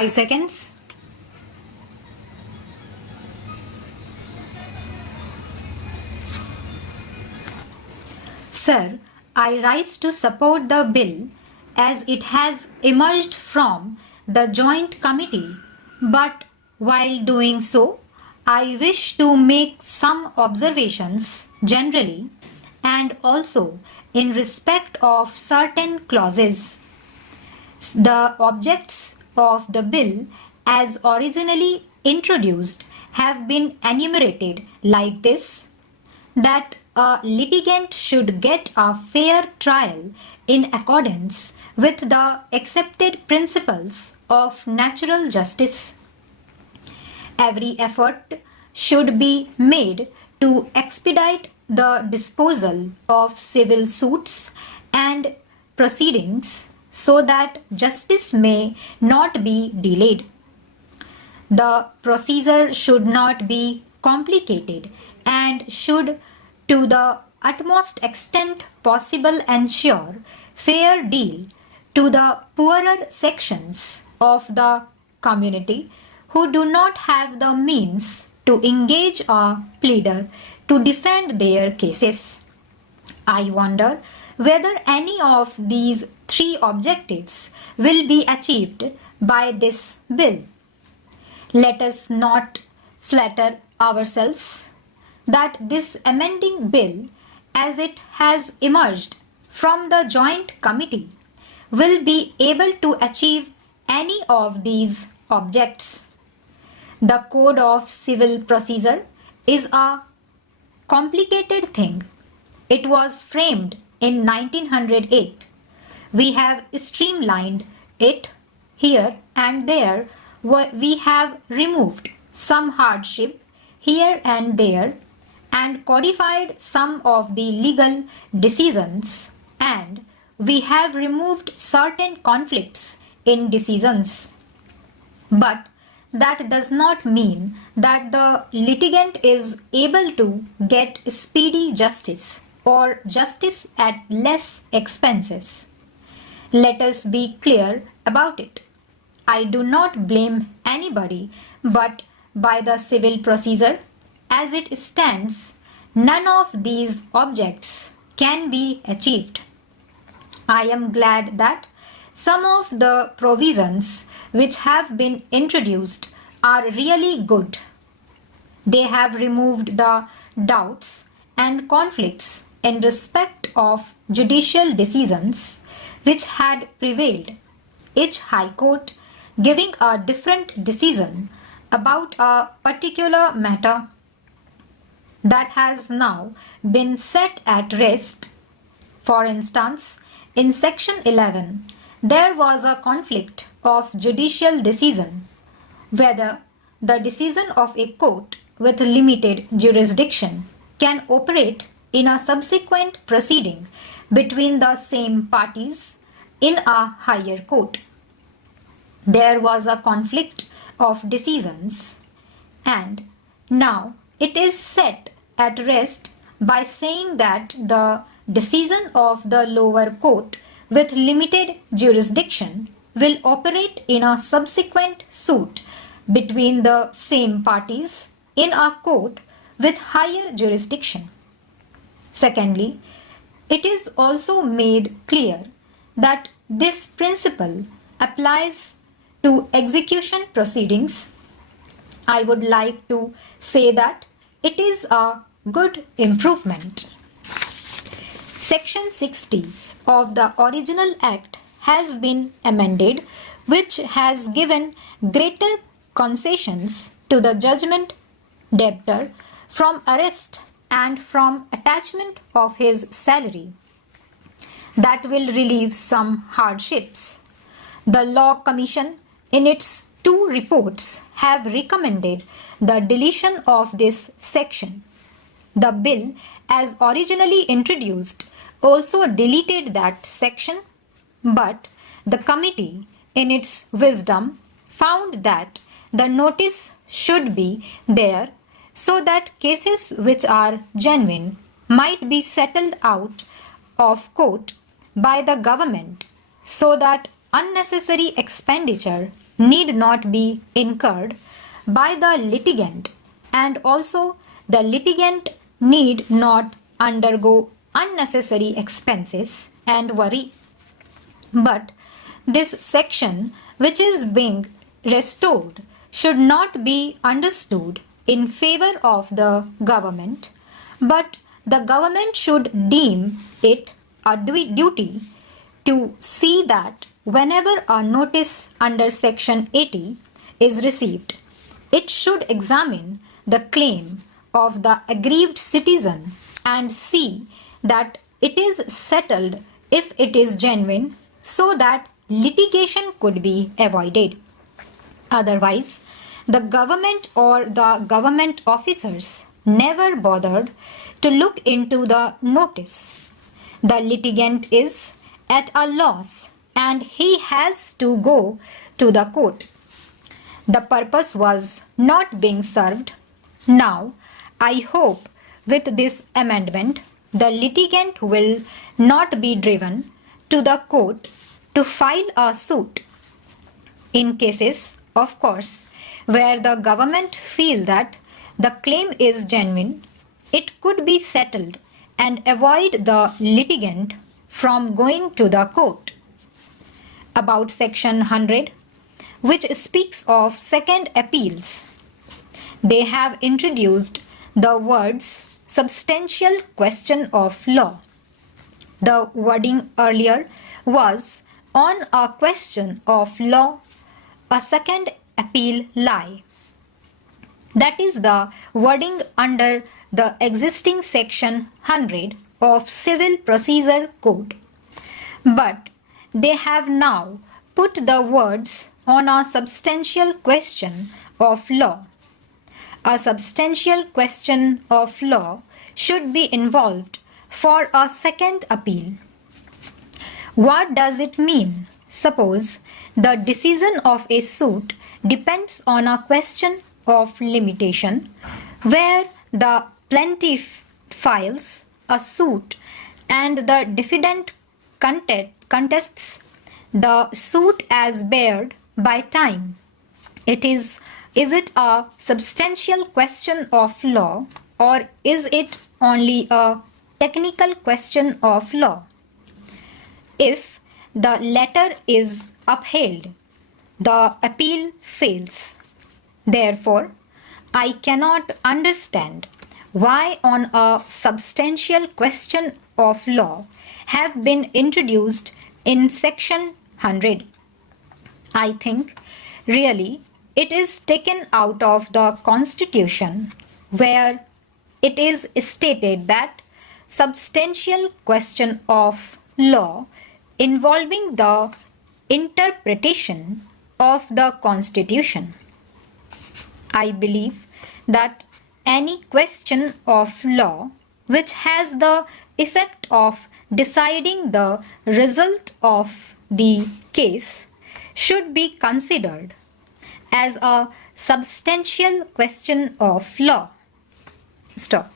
5 seconds. Sir, I rise to support the bill as it has emerged from the joint committee, but while doing so, I wish to make some observations generally and also in respect of certain clauses. The objects of the bill as originally introduced have been enumerated like this: that a litigant should get a fair trial in accordance with the accepted principles of natural justice. Every effort should be made to expedite the disposal of civil suits and proceedings so that justice may not be delayed. The procedure should not be complicated and should, to the utmost extent possible, ensure fair deal to the poorer sections of the community who do not have the means to engage a pleader to defend their cases. I wonder whether any of these three objectives will be achieved by this bill. Let us not flatter ourselves that this amending bill, as it has emerged from the joint committee, will be able to achieve any of these objects. The Code of Civil Procedure is a complicated thing. It was framed in 1908. We have streamlined it here and there. We have removed some hardship here and there and codified some of the legal decisions, and we have removed certain conflicts in decisions. But that does not mean that the litigant is able to get speedy justice or justice at less expenses. Let us be clear about it. I do not blame anybody, but by the civil procedure as it stands, none of these objects can be achieved. I am glad that some of the provisions which have been introduced are really good. They have removed the doubts and conflicts in respect of judicial decisions which had prevailed, each High Court giving a different decision about a particular matter. That has now been set at rest. For instance, in Section 11, there was a conflict of judicial decision whether the decision of a court with limited jurisdiction can operate in a subsequent proceeding between the same parties in a higher court. There was a conflict of decisions, and now it is set at rest by saying that the decision of the lower court with limited jurisdiction will operate in a subsequent suit between the same parties in a court with higher jurisdiction. Secondly, it is also made clear that this principle applies to execution proceedings. I would like to say that it is a good improvement. Section 60 of the original Act has been amended, which has given greater concessions to the judgment debtor from arrest and from attachment of his salary. That will relieve some hardships. The Law Commission, in its 2 reports, have recommended the deletion of this section. The bill, as originally introduced, also deleted that section, but the committee, in its wisdom, found that the notice should be there so that cases which are genuine might be settled out of court by the government, so that unnecessary expenditure need not be incurred by the litigant, and also the litigant need not undergo unnecessary expenses and worry. But this section, which is being restored, should not be understood in favor of the government, but the government should deem it a duty to see that whenever a notice under Section 80 is received, it should examine the claim of the aggrieved citizen and see that it is settled if it is genuine, so that litigation could be avoided. Otherwise, the government or the government officers never bothered to look into the notice. The litigant is at a loss and he has to go to the court. The purpose was not being served. Now, I hope with this amendment, the litigant will not be driven to the court to file a suit. In cases, of course, where the government feel that the claim is genuine, it could be settled and avoid the litigant from going to the court. About Section 100, which speaks of second appeals, they have introduced the words substantial question of law. The wording earlier was on a question of law, a second appeal lie. That is the wording under the existing Section 100 of Civil Procedure Code. But they have now put the words on a substantial question of law. A substantial question of law should be involved for a second appeal. What does it mean? Suppose the decision of a suit depends on a question of limitation, where the plaintiff files a suit and the defendant contests the suit as barred by time. Is it a substantial question of law, or is it only a technical question of law? If the latter is upheld, the appeal fails. Therefore, I cannot understand why on a substantial question of law have been introduced in Section 100. I think really it is taken out of the Constitution, where it is stated that substantial question of law involving the interpretation of the Constitution. I believe that any question of law which has the effect of deciding the result of the case should be considered as a substantial question of law. Stop.